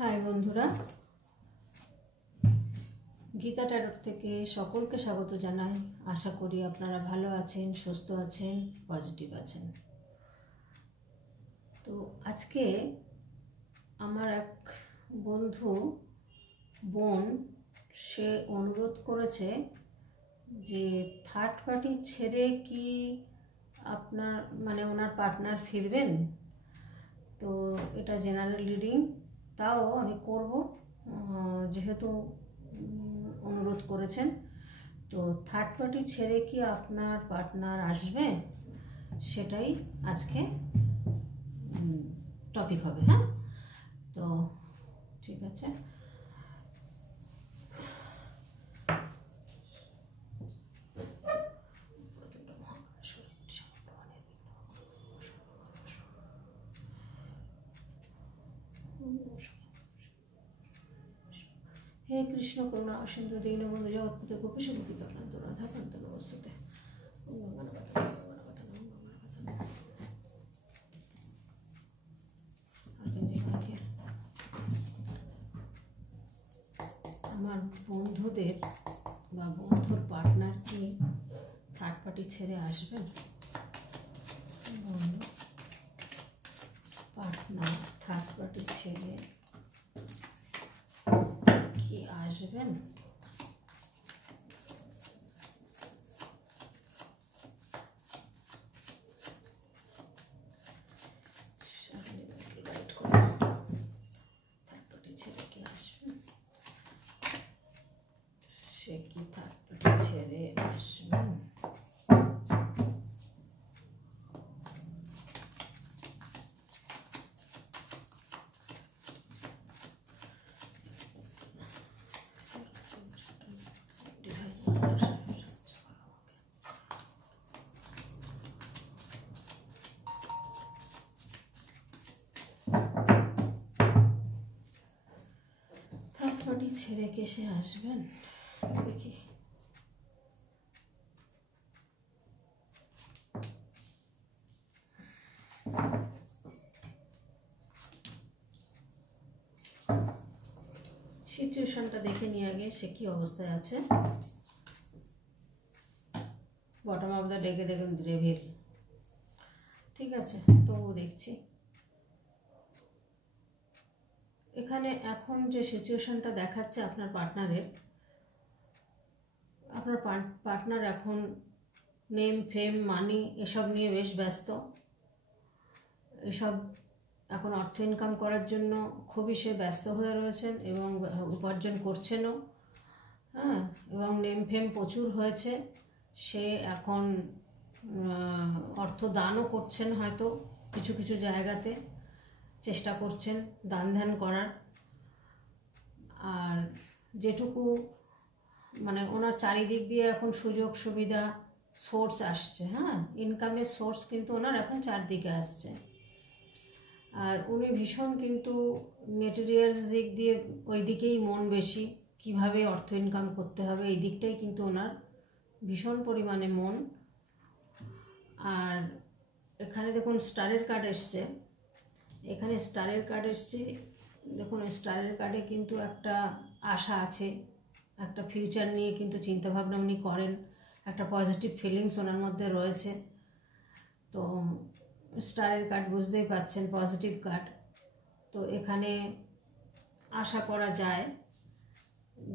High বন্ধুরা, Gita tarot থেকে সকলকে স্বাগত জানাই। আশা করি আপনারা ভালো আছেন, সুস্থ আছেন, পজিটিভ আছেন। তো আজকে আমার এক বন্ধু বোন, সে অনুরোধ করেছে যে থার্ড পার্টি ছেড়ে কি আপনার ওনার পার্টনার ফিরবেন। তো এটা জেনারেল রিডিং, তাও আমি করব যেহেতু অনুরোধ করেছেন। তো থার্ড পার্টি ছেড়ে কি আপনার পার্টনার আসবে, সেটাই আজকে টপিক হবে। হ্যাঁ, তো ঠিক আছে। হে কৃষ্ণ করুণা সিন্ধু দীনবন্ধু জগৎপতে গোপীশ গোপীকান্ত রাধাকান্ত নমস্তুতে। আমার বন্ধুদের বা বন্ধুর পার্টনার কি থার্ড পার্টি ছেড়ে আসবেন? বন্ধু পার্টনার থার্ড পার্টি ছেড়ে কি আসবেন? থার্ড পার্টি ছেড়ে কি আসবেন? সে কি থার্ড পার্টি ছেড়ে আসবেন? থার্ড পার্টি ছেড়ে কে সে আসবেন? দেখি। সিচুয়েশনটা দেখে নিয়ে আগে সে কি অবস্থায় আছে। বটম অফ দ্য ডেকে দেখুন রেভিল, ঠিক আছে। তবুও দেখছি এখানে এখন যে সিচুয়েশনটা দেখাচ্ছে আপনার পার্টনারের, আপনার পার্টনার এখন নেম ফেম মানি এসব নিয়ে বেশ ব্যস্ত। এসব এখন অর্থ ইনকাম করার জন্য খুবই সে ব্যস্ত হয়ে রয়েছেন এবং উপার্জন করছেনও। হ্যাঁ, এবং নেম ফেম প্রচুর হয়েছে। সে এখন অর্থ দানও করছেন, হয়তো কিছু কিছু জায়গাতে চেষ্টা করছেন দান ধ্যান করার। আর যেটুকু ওনার চারিদিক দিয়ে এখন সুযোগ সুবিধা সোর্স আসছে, হ্যাঁ, ইনকামের সোর্স কিন্তু ওনার এখন চারদিকে আসছে। আর উনি ভীষণ কিন্তু মেটেরিয়ালস দিক দিয়ে ওই দিকেই মন বেশি, কিভাবে অর্থ ইনকাম করতে হবে এই দিকটাই কিন্তু ওনার ভীষণ পরিমাণে মন। আর এখানে দেখুন স্টারের কার্ড এসছে, এখানে স্টারের কার্ড এসছে। দেখুন স্টারের কার্ডে কিন্তু একটা আশা আছে, একটা ফিউচার নিয়ে কিন্তু চিন্তাভাবনা উনি করেন, একটা পজিটিভ ফিলিংস ওনার মধ্যে রয়েছে। তো স্টারের কার্ড বুঝতেই পাচ্ছেন, পজিটিভ কার্ড। তো এখানে আশা করা যায়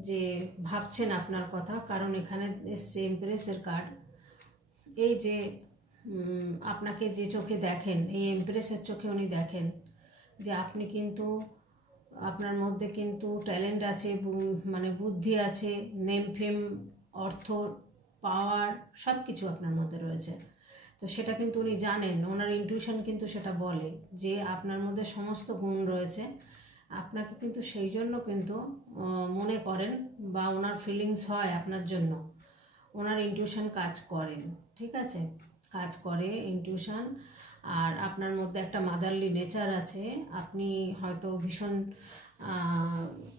যে ভাবছেন আপনার কথা, কারণ এখানে এসছে এমপ্রেসের কার্ড। এই যে আপনাকে যে চোখে দেখেন, এই এমপ্রেসের চোখে উনি দেখেন যে আপনি কিন্তু, আপনার মধ্যে কিন্তু ট্যালেন্ট আছে, বুদ্ধি আছে, নেম ফেম, অর্থ, পাওয়ার সব কিছু আপনার মধ্যে রয়েছে। তো সেটা কিন্তু উনি জানেন, ওনার ইনটিউশন কিন্তু সেটা বলে যে আপনার মধ্যে সমস্ত গুণ রয়েছে। আপনাকে কিন্তু সেই জন্য কিন্তু মনে করেন বা ওনার ফিলিংস হয় আপনার জন্য, ওনার ইনটিউশন কাজ করেন, ঠিক আছে, কাজ করে ইনটিউশন। আর আপনার মধ্যে একটা মাদারলি নেচার আছে। আপনি হয়তো ভীষণ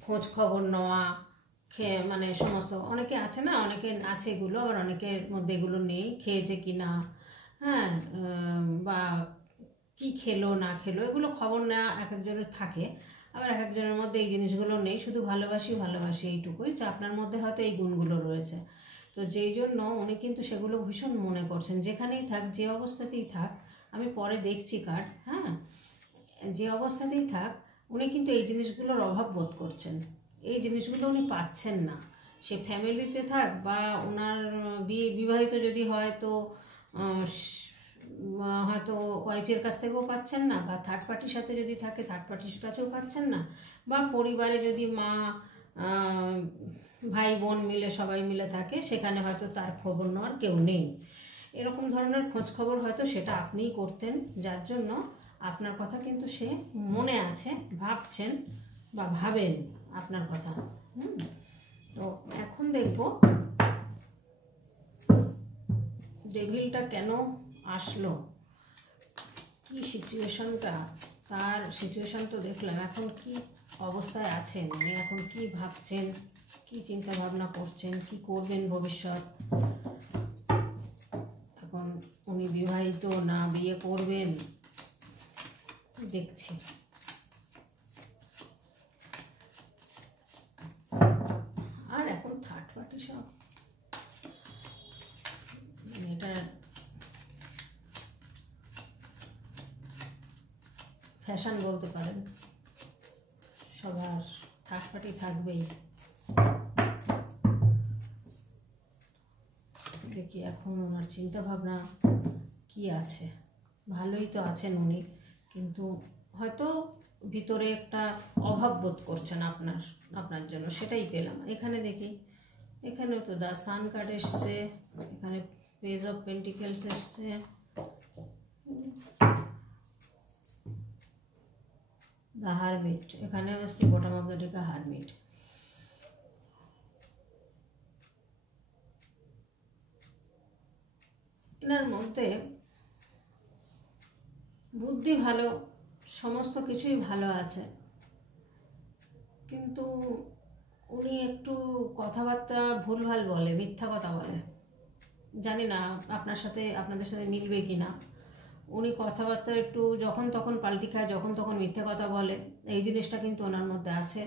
খোঁজ খবর নেওয়া, সমস্ত, অনেকে আছে না, অনেকে আছে এগুলো, আবার অনেকের মধ্যে এগুলো নেই, খেয়েছে কি না, হ্যাঁ, বা কি খেলো না খেলো এগুলো খবর নেওয়া এক একজনের থাকে, আবার এক একজনের মধ্যে এই জিনিসগুলো নেই, শুধু ভালোবাসি ভালোবাসি এইটুকুই, যে আপনার মধ্যে হয়তো এই গুণগুলো রয়েছে। তো যেই জন্য উনি কিন্তু সেগুলো ভীষণ মনে করছেন, যেখানেই থাক যে অবস্থাতেই থাক, আমি পরে দেখছি কার্ড, হ্যাঁ, যে অবস্থাতেই থাক উনি কিন্তু এই জিনিসগুলোর অভাব বোধ করছেন, এই জিনিসগুলো উনি পাচ্ছেন না। সে ফ্যামিলিতে থাক বা ওনার বিবাহিত যদি হয় তো হয়তো ওয়াইফের কাছ থেকেও পাচ্ছেন না, বা থার্ড পার্টির সাথে যদি থাকে থার্ড পার্টির কাছেও পাচ্ছেন না, বা পরিবারে যদি মা ভাই বোন মিলে সবাই মিলে থাকে সেখানে হয়তো তার খবর নেওয়ার কেউ নেই, এরকম ধরনের খোঁজ খবর হয়তো সেটা আপনিই করতেন, যার জন্য আপনার কথা কিন্তু সে মনে আছে, ভাবছেন বা ভাবেন আপনার কথা। তো এখন দেখব ডেভিলটা কেন আসলো, কি সিচুয়েশনটা, তার সিচুয়েশন তো দেখলাম, এখন কি অবস্থায় আছেন উনি, এখন কি ভাবছেন, কি চিন্তা ভাবনা করছেন, কি করবেন ভবিষ্যৎ, এখন উনি বিবাহিত না বিয়ে করবেন দেখছি। আর এখন থার্ড পার্টি সব এটা ফ্যাশন বলতে পারেন, সবার থার্ড পার্টি থাকবেই। দেখি এখন ওনার চিন্তা ভাবনা কি আছে, ভালোই তো আছেন উনি, কিন্তু হয়তো ভিতরে একটা অভাব বোধ করছেন আপনার জন্য, সেটাই পেলাম এখানে। দেখি এখানেও তো দ্য সান কার্ড এসছে, এখানে পেজ অফ পেন্টিকেলস এসছে, দ্য হারমিট, এখানেও এসছে bottom of the Deka hermit. এনার মধ্যে বুদ্ধি ভালো, সমস্ত কিছুই ভালো আছে, কিন্তু উনি একটু কথাবার্তা ভুলভাল বলে, মিথ্যা কথা বলে, জানি না আপনাদের সাথে মিলবে কি না। উনি কথাবার্তা একটু যখন তখন পাল্টি খায়, যখন তখন মিথ্যে কথা বলে, এই জিনিসটা কিন্তু ওনার মধ্যে আছে।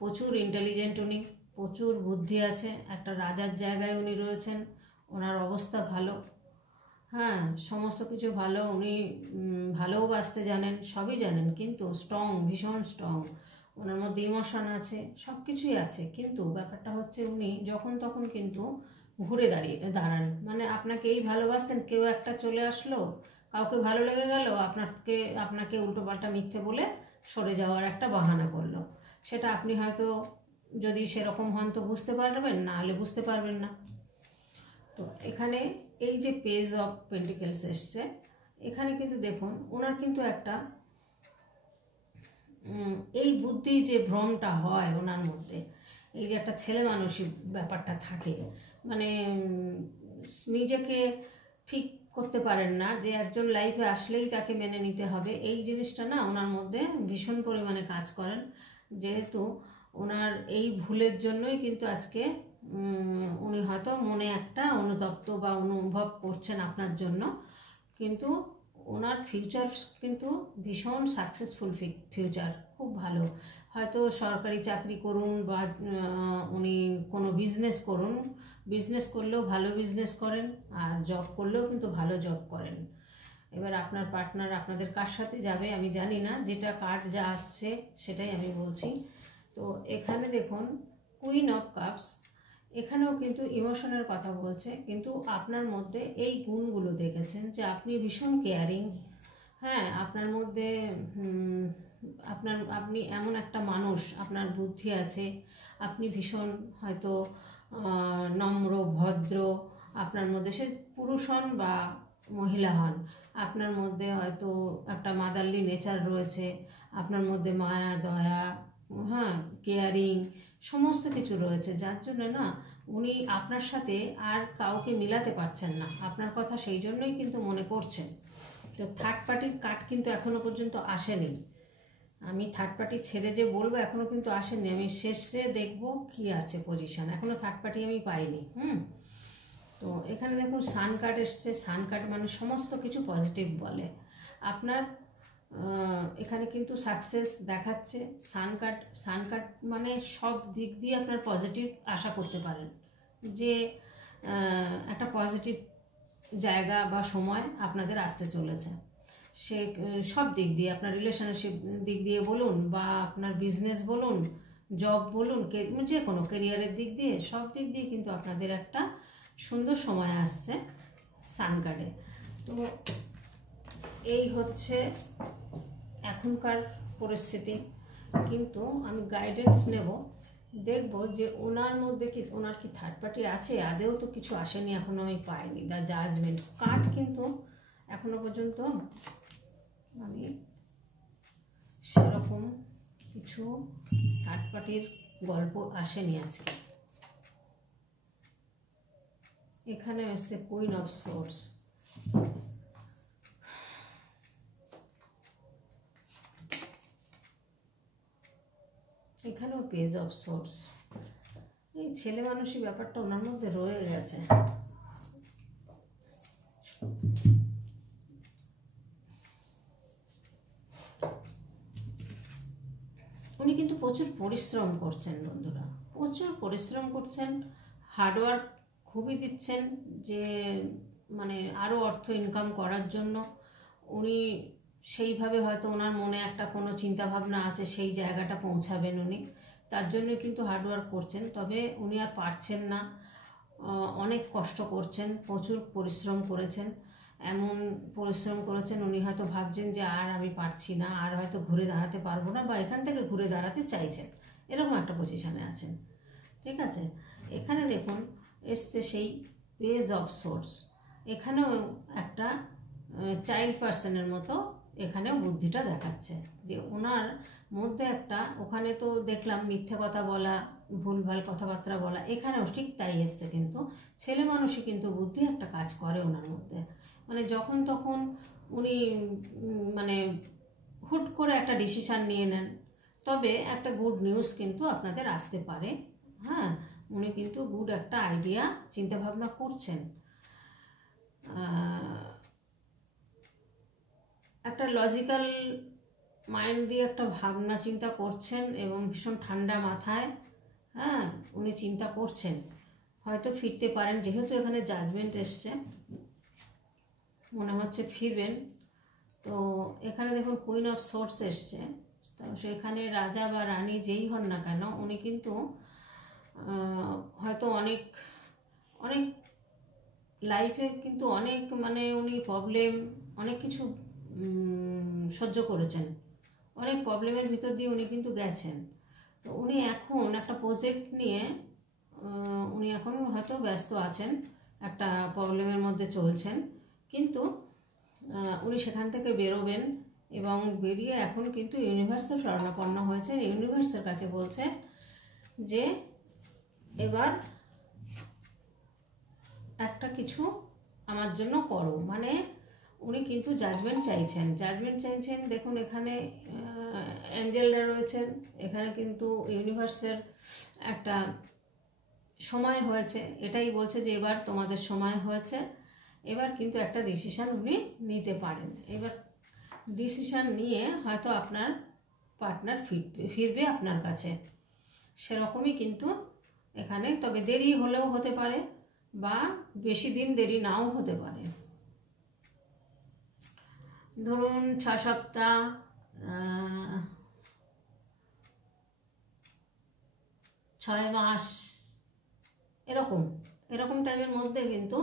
প্রচুর ইন্টেলিজেন্ট উনি, প্রচুর বুদ্ধি আছে, একটা রাজার জায়গায় উনি রয়েছেন, ওনার অবস্থা ভালো, হ্যাঁ, সমস্ত কিছু ভালো, উনি ভালোও বাঁচতে জানেন, সবই জানেন, কিন্তু স্ট্রং, ভীষণ স্ট্রং, ওনার মধ্যে ইমোশন আছে, সব কিছুই আছে, কিন্তু ব্যাপারটা হচ্ছে উনি যখন তখন কিন্তু ঘুরে দাঁড়ান, মানে আপনাকে এই ভালোবাসতেন, কেউ একটা চলে আসলো, কাউকে ভালো লেগে গেল, আপনাকে উল্টোপাল্টা মিথ্যে বলে সরে যাওয়ার একটা বাহানা করলো, সেটা আপনি হয়তো যদি সেরকম হন তো বুঝতে পারবেন, না হলে বুঝতে পারবেন না। তো এখানে এই যে পেজ অফ পেন্টিকেলস এসছে, এখানে কিন্তু দেখুন ওনার কিন্তু একটা এই বুদ্ধি যে ভ্রমটা হয় ওনার মধ্যে, এই যে একটা ছেলে মানুষই ব্যাপারটা থাকে, মানে নিজেকে ঠিক করতে পারেন না যে একজন লাইফে আসলেই তাকে মেনে নিতে হবে, এই জিনিসটা না ওনার মধ্যে ভীষণ পরিমাণে কাজ করেন, যেহেতু ওনার এই ভুলের জন্যই কিন্তু আজকে উনি হয়তো মনে একটা অনুতপ্ত বা অনুভব করছেন আপনার জন্য, কিন্তু ওনার ফিউচার কিন্তু ভীষণ সাকসেসফুল ফিউচার, খুব ভালো, হয়তো সরকারি চাকরি করুন বা উনি কোনো বিজনেস করুন, বিজনেস করলেও ভালো বিজনেস করেন, আর জব করলেও কিন্তু ভালো জব করেন। এবার আপনার পার্টনার আপনাদের কার সাথে যাবে আমি জানি না, যেটা কার্ড যা আসছে সেটাই আমি বলছি। তো এখানে দেখুন কুইন অফ কাপস, এখানেও কিন্তু ইমোশনের কথা বলছে, কিন্তু আপনার মধ্যে এই গুণগুলো দেখেছেন যে আপনি ভীষণ কেয়ারিং, হ্যাঁ, আপনার মধ্যে আপনি এমন একটা মানুষ, আপনার বুদ্ধি আছে, আপনি ভীষণ হয়তো নম্র ভদ্র, আপনার মধ্যে সে পুরুষ হন বা মহিলা হন, আপনার মধ্যে হয়তো একটা মাদারলি নেচার রয়েছে, আপনার মধ্যে মায়া দয়া, হ্যাঁ, কেয়ারিং, সমস্ত কিছু রয়েছে, যার জন্য না উনি আপনার সাথে আর কাউকে মিলাতে পারছেন না, আপনার কথা সেই জন্যই কিন্তু মনে করছেন। তো থার্ড পার্টির কার্ড কিন্তু এখনো পর্যন্ত আসেনি, আমি থার্ড পার্টি ছেড়ে যে বলবো এখনো কিন্তু আসেনি, আমি শেষে দেখবো কি আছে পজিশন, এখনো থার্ড পার্টি আমি পাইনি। তো এখানে দেখুন সান কার্ড এসছে, সান কার্ড মানে সমস্ত কিছু পজিটিভ বলে, আপনার এখানে কিন্তু সাকসেস দেখাচ্ছে। সান কার্ড মানে সব দিক দিয়ে আপনার পজিটিভ আশা করতে পারেন যে একটা পজিটিভ জায়গা বা সময় আপনাদের আসতে চলেছে। সে সব দিক দিয়ে, আপনার রিলেশনশিপ দিক দিয়ে বলুন বা আপনার বিজনেস বলুন, জব বলুন, যে কোনো কেরিয়ারের দিক দিয়ে, সব দিক দিয়ে কিন্তু আপনাদের একটা সুন্দর সময় আসছে সান কার্ডে। তো এই হচ্ছে এখনকার পরিস্থিতি। কিন্তু আমি গাইডেন্স নেব, দেখব যে ওনার মধ্যে কি, ওনার কি থার্ড পার্টি আছে। আদেও তো কিছু আসেনি এখনও, আমি পাইনি। দ্য জাজমেন্ট কার্ড কিন্তু এখনো পর্যন্ত আমি সেরকম কিছু থার্ড পার্টির গল্প আসেনি আজকে। এখানে এসছে কুইন অফ সোর্স, এখানেও পেজ অফ সোর্স। এই ছেলে মানুষই ব্যাপারটা ওনার মধ্যে রয়ে গেছে। উনি কিন্তু প্রচুর পরিশ্রম করছেন বন্ধুরা, প্রচুর পরিশ্রম করছেন, হার্ডওয়ার্ক খুবই দিচ্ছেন, যে মানে আরও অর্থ ইনকাম করার জন্য। উনি সেইভাবে হয়তো ওনার মনে একটা কোনো চিন্তাভাবনা আছে, সেই জায়গাটা পৌঁছাবেন উনি, তার জন্য কিন্তু হার্ডওয়ার্ক করছেন। তবে উনি আর পারছেন না, অনেক কষ্ট করছেন, প্রচুর পরিশ্রম করেছেন। এমন পরিশ্রম করেছেন উনি হয়তো ভাবছেন যে আর আমি পারছি না, আর হয়তো ঘুরে দাঁড়াতে পারবো না, বা এখান থেকে ঘুরে দাঁড়াতে চাইছেন, এরকম একটা পজিশানে আছেন। ঠিক আছে, এখানে দেখুন এসছে সেই পেজ অফ সোর্স। এখানেও একটা চাইল্ড পার্সনের মতো এখানেও বুদ্ধিটা দেখাচ্ছে, যে ওনার মধ্যে একটা, ওখানে তো দেখলাম মিথ্যে কথা বলা, ভুলভাল কথাবার্তা বলা, এখানেও ঠিক তাই এসছে। কিন্তু ছেলে মানুষই কিন্তু বুদ্ধি একটা কাজ করে ওনার মধ্যে, মানে যখন তখন উনি মানে হুট করে একটা ডিসিশান নিয়ে নেন। তবে একটা গুড নিউজ কিন্তু আপনাদের আসতে পারে। হ্যাঁ, উনি কিন্তু গুড একটা আইডিয়া চিন্তাভাবনা করছেন, একটা লজিক্যাল মাইন্ড দিয়ে একটা ভাবনা চিন্তা করছেন, এবং ভীষণ ঠান্ডা মাথায় হ্যাঁ উনি চিন্তা করছেন, হয়তো ফিরতে পারেন। যেহেতু এখানে জাজমেন্ট এসছে, মনে হচ্ছে ফিরবেন। তো এখানে দেখুন কুইন অফ সোর্স এসছে, তো সেখানে রাজা বা রানী যেই হন না কেন, উনি কিন্তু হয়তো অনেক অনেক লাইফে কিন্তু অনেক মানে উনি প্রবলেম, অনেক কিছু সহ্য করেছেন, অনেক প্রবলেমের ভিতর দিয়ে উনি কিন্তু গেছেন। তো উনি এখন একটা প্রজেক্ট নিয়ে উনি এখন হয়তো ব্যস্ত আছেন, একটা প্রবলেমের মধ্যে চলছেন, কিন্তু উনি সেখান থেকে বেরোবেন, এবং বেরিয়ে এখন কিন্তু ইউনিভার্সের শরণাপন্ন হয়েছে। ইউনিভার্সের কাছে বলছে যে এবার একটা কিছু আমার জন্য করো, মানে উনি কিন্তু জাজমেন্ট চাইছেন, দেখুন এখানে অ্যাঞ্জেলরা রয়েছেন, এখানে কিন্তু ইউনিভার্সের একটা সময় হয়েছে, এটাই বলছে যে এবার তোমাদের সময় হয়েছে, এবার কিন্তু একটা ডিসিশান উনি নিতে পারেন। এবার ডিসিশান নিয়ে হয়তো আপনার পার্টনার ফিরবে আপনার কাছে, সেরকমই কিন্তু এখানে। তবে দেরি হলেও হতে পারে, বা বেশি দিন দেরি নাও হতে পারে, ধরুন 6 সপ্তাহ, 6 মাস, এরকম টাইমের মধ্যে কিন্তু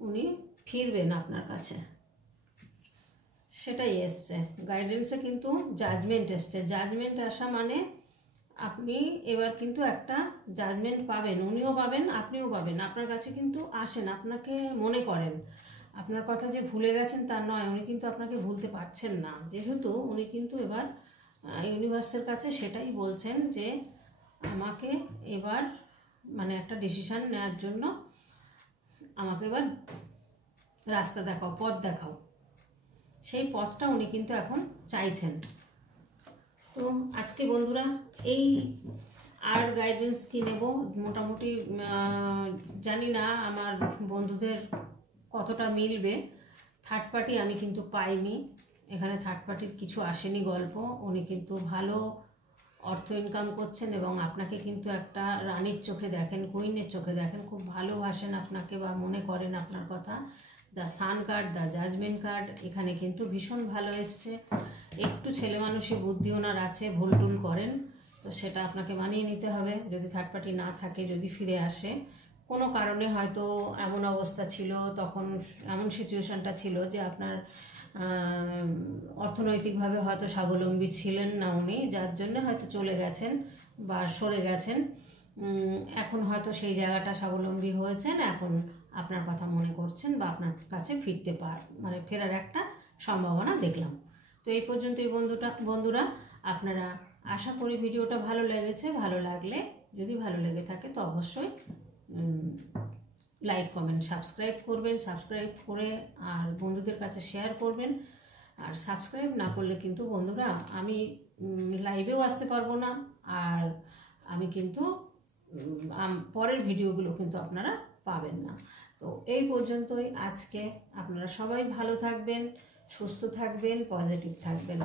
উনি ফিরবেন আপনার কাছে, সেটাই এসছে গাইডেন্সে। কিন্তু জাজমেন্ট এসছে, জাজমেন্ট আসা মানে আপনি এবার কিন্তু একটা জাজমেন্ট পাবেন, উনিও পাবেন, আপনিও পাবেন। আপনার কাছে কিন্তু আসেন, আপনাকে মনে করেন, আপনার কথা যে ভুলে গেছেন তা নয়, উনি কিন্তু আপনাকে ভুলতে পারছেন না। যেহেতু উনি কিন্তু এবার ইউনিভার্সের কাছে সেটাই বলছেন যে আমাকে এবার মানে একটা ডিসিশান নেওয়ার জন্য আমাকে এবার রাস্তা দেখাও, পথ দেখাও, সেই পথটা উনি কিন্তু এখন চাইছেন। তো আজকে বন্ধুরা এই আর গাইডেন্স কি নেব, মোটামুটি জানি না আমার বন্ধুদের কতটা মিলবে। থার্ড পার্টি আমি কিন্তু পাইনি এখানে থার্ড পার্টির কিছু আসেনি গল্প, উনি কিন্তু ভালো অর্থ ইনকাম করছেন এবং আপনাকে কিন্তু একটা রানীর চোখে দেখেন, কুইনের চোখে দেখেন, খুব ভালোবাসেন আপনাকে বা মনে করেন আপনার কথা। The sun card, the judgement card এখানে কিন্তু ভীষণ ভালো এসছে। একটু ছেলে মানুষই বুদ্ধি ওনার আছে, ভুল টুল করেন, তো সেটা আপনাকে মানিয়ে নিতে হবে। যদি থার্ড পার্টি না থাকে, যদি ফিরে আসে, কোনো কারণে হয়তো এমন অবস্থা ছিল, তখন এমন সিচুয়েশনটা ছিল যে আপনার অর্থনৈতিকভাবে হয়তো স্বাবলম্বী ছিলেন না উনি, যার জন্য হয়তো চলে গেছেন বা সরে গেছেন। এখন হয়তো সেই জায়গাটা স্বাবলম্বী হয়েছেন, এখন আপনার কথা মনে করছেন বা আপনার কাছে মানে ফেরার একটা সম্ভাবনা দেখলাম। তো এই পর্যন্তই বন্ধুরা, আপনারা আশা করি ভিডিওটা ভালো লেগেছে। ভালো লাগলে, যদি ভালো লেগে থাকে, তো অবশ্যই লাইক, কমেন্ট, সাবস্ক্রাইব করবেন। সাবস্ক্রাইব করে আর বন্ধুদের কাছে শেয়ার করবেন। আর সাবস্ক্রাইব না করলে কিন্তু বন্ধুরা আমি লাইভেও আসতে পারবো না, আর আমি কিন্তু পরের ভিডিওগুলো কিন্তু আপনারা পাবেন না। তো এই পর্যন্তই আজকে। আপনারা সবাই ভালো থাকবেন, সুস্থ থাকবেন, পজিটিভ থাকবেন।